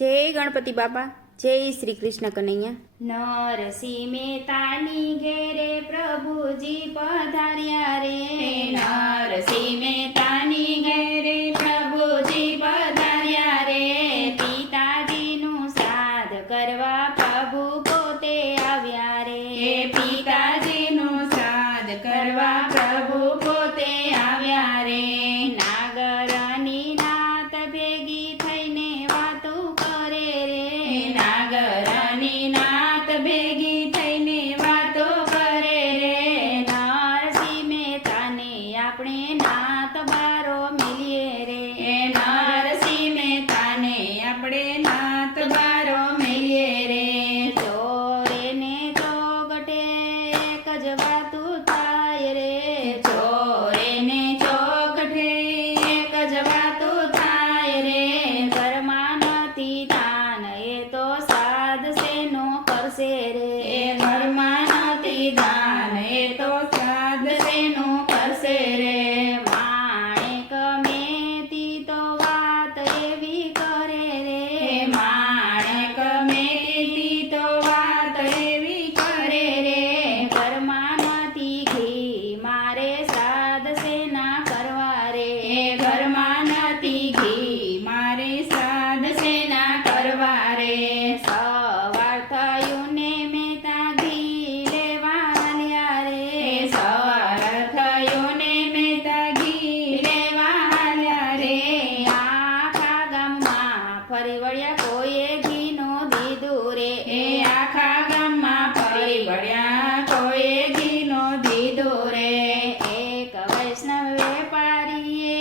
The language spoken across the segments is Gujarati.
જય ગણપતિ બાપા જય શ્રી કૃષ્ણ કનૈયા. નરસિંહ મહેતાની ઘેરે પ્રભુજી પધાર્યા રે. નરસિંહ મહેતાની ઘેરે પ્રભુજી પધાર્યા રે. પિતાજીનું શ્રાદ્ધ કરવા પ્રભુ પોતે આવ્યા રે. પિતાજીનું શ્રાદ્ધ કરવા નાગરની નાત ભેગી થઈને વાતો કરે રે. નરસિંહ મહેતાને આપણે નાત બારો મિલીએ રે. નરસિંહ મહેતાને આપણે નાત બારો મિલીએ રે. ચોરે ને ચોગટે એક આખા ગામમાં ફરી વળ્યા કોઈએ ઘીનો દીધો રે એક વૈષ્ણવ વેપારીએ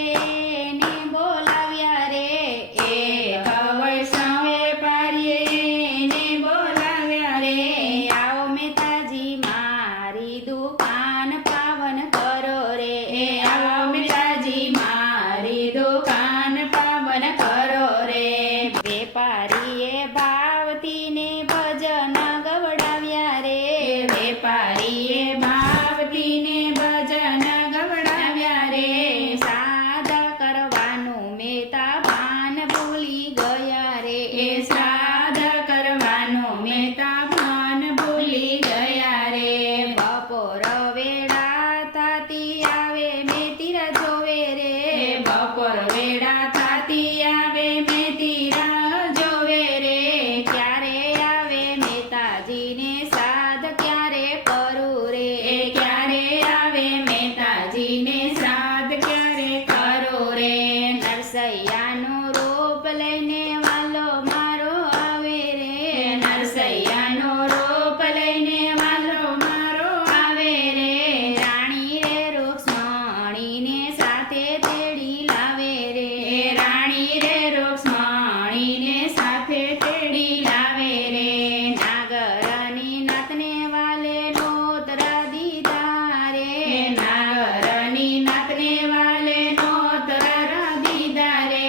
ને બોલાવ્યા રે એક વૈષ્ણવ વેપારીએ ને બોલાવ્યા રે આવો મેતાજી મારી દુકાન પાવન કરો રે. આવો મેતાજી મારી દુકાન પાવન કરો રે વેપારીએ ભાવતીને ભજન ગવડાવ્યા રે વેપારીએ ભાવતીને ભજન ગવડાવ્યા રે સાદા કરવાનું મેતા ભાન ભૂલી ગયા રે એ શ્રાદ્ધ કરવાનું મેતા ભાન ભૂલી ગયા રે બપોર વેળા થાતી આવે મેતીરા જોવે રે બપોર વેળા થાતી આવે મેતીરા જોવે રે ક્યારે આવે મહેતાજીને સાધ ક્યારે કરું રે ક્યારે આવે મહેતાજીને શ્રાદ્ધ ક્યારે કરો રે નરસૈયાનું રૂપ લઈને વાલો મારો આવે રે નરસૈયાનું રૂપ લઈને વાલો મારો આવે રે રાણી રે રૂક્ષ્મણીને સાથે તેડી લાવે રે રાણી રે રૂક્ષ્મણીને સાથે તેડી લાવે રે નાગરની નાતને વાલે નોતરા દીધા રે નાગરની નાતને વાલે નોતરા દીધા રે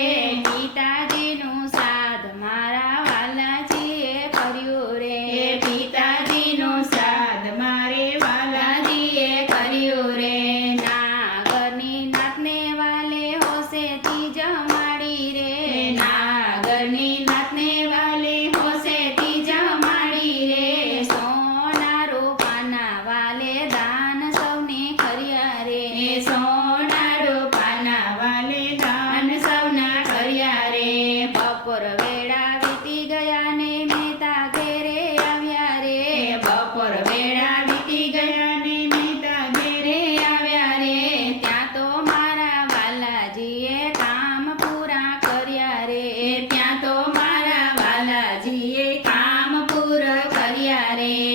પિતાજીનું સાધ મારા વાલાજીએ કર્યું રે પિતાજીનું સાધ મારે વાલાજીએ કર્યું રે નાગરની નાતને વાલે હોશેથી જમાડી રે નાગરની નાતને વાલે હોશેથી જમાડી રે સોના રૂપાના વાલે દાન સૌને કર્યા રે સોના રૂપાના વાલે દાન સૌના કર્યા રે બપોર વેળા વીતી ગયા ને મેતા ઘેરે આવ્યા રે. બપોર વેળા વીતી ગયા ને મેતા ઘેરે આવ્યા રે. ત્યાં તો મારા વાલાજીએ કામ પૂરા કર્યા રે. ત્યાં તો મારા વાલાજીએ કામ પૂરા કર્યા રે.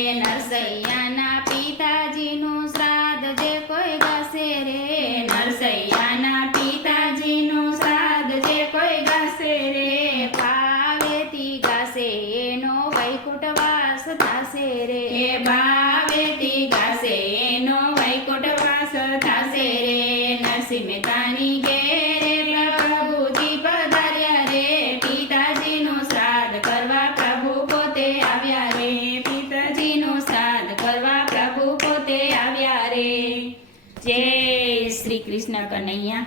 નરસિંહ મહેતાની ઘેરે પ્રભુજી પધાર્યા રે. પિતાજીનું શ્રાદ્ધ કરવા પ્રભુ પોતે આવ્યા રે. પિતાજીનું શ્રાદ્ધ કરવા પ્રભુ પોતે આવ્યા રે. કનૈયા.